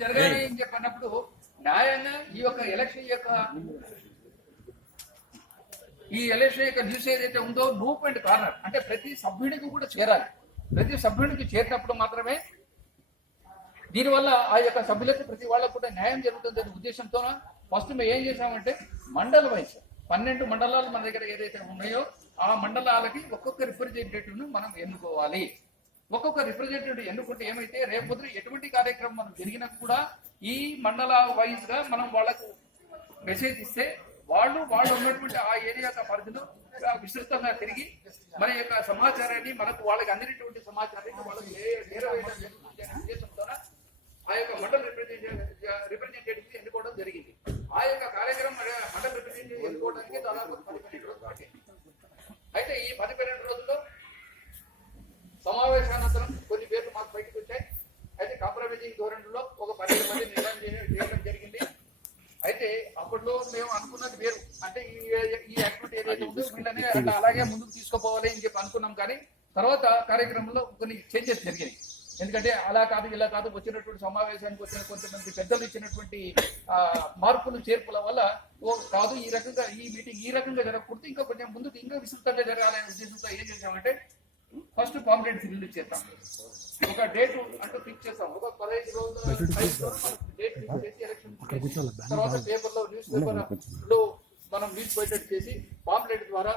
జరగాలి అని చెప్పినప్పుడు న్యాయంగా ఈ ఎలక్షన్ యొక్క న్యూస్ ఏదైతే ఉందో మూవ్ అండ్ కార్నర్ అంటే ప్రతి సభ్యుడికి కూడా చేరాలి. ప్రతి సభ్యుడికి చేరినప్పుడు మాత్రమే దీనివల్ల ఆ యొక్క సభ్యులకు ప్రతి వాళ్ళకు కూడా న్యాయం జరుగుతుంది ఉద్దేశంతో ఫస్ట్ మేము ఏం చేసామంటే మండల వైస్ 12 మండలాలు మన దగ్గర ఏదైతే ఉన్నాయో ఆ మండలాలకి ఒక్కొక్క రిప్రజెంటేటివ్ ను మనం ఎన్నుకోవాలి. ఒక్కొక్క రిప్రజెంటేటివ్ ఎన్నుకుంటే ఏమైతే రేపొద్దు ఎటువంటి కార్యక్రమం మనం జరిగినా కూడా ఈ మండల వైజ్ గా మనం వాళ్ళకు మెసేజ్ ఇస్తే వాళ్ళు ఉన్నటువంటి ఆ ఏరియా యొక్క పరిధిలో విస్తృతంగా తిరిగి మన యొక్క సమాచారాన్ని మనకు వాళ్ళకి అందినటువంటి సమాచారాన్ని వాళ్ళకి ఉద్దేశంతో ఆ యొక్క మండల రిప్రజెంటేటివ్ ఎన్నుకోవడం జరిగింది. ఆ యొక్క కార్యక్రమం మండల రిప్రజెంటేటివ్ ఎన్నుకోవడానికి దాదాపు 12 రోజులు పట్టింది. అయితే ఈ 12 రోజుల్లో సమావేశానంతరం కొన్ని పేర్లు మాకు బయటకు వచ్చాయి. అయితే కాంప్రమైజింగ్ ధోరణిలో ఒక 12 మంది నిర్ణయం చేయడం జరిగింది. అయితే అప్పట్లో మేము అనుకున్నది వేరు, అంటే ఈ యాక్టివిటీ ఏదైతే ఉందో వీళ్ళనే అలాగే ముందుకు తీసుకుపోవాలి అని చెప్పి అనుకున్నాం. కానీ తర్వాత కార్యక్రమంలో కొన్ని చేంజెస్ జరిగాయి. ఎందుకంటే అలా కాదు ఇలా కాదు వచ్చినటువంటి సమావేశానికి వచ్చిన కొంతమంది పెద్దలు ఇచ్చినటువంటి మార్పులు చేర్పుల వల్ల కాదు ఈ రకంగా ఈ మీటింగ్ ఈ రకంగా జరగకూడదు, ఇంకా కొంచెం ముందుకు ఇంకా విస్తృతంగా జరగాలనే ఉద్దేశంతో ఏం చేసామంటే ఫస్ట్ పాంప్లెట్స్ రిలీజ్ చేస్తాం. ఒక డేట్ అంటూ ఫిక్స్ చేస్తాం. ఒక 15 రోజుల డేట్ ఫిక్స్ చేసి ఎలక్షన్ తర్వాత పేపర్లో న్యూస్ పేపర్ లో మనం న్యూస్ బయట చేసి పాంప్లెట్ ద్వారా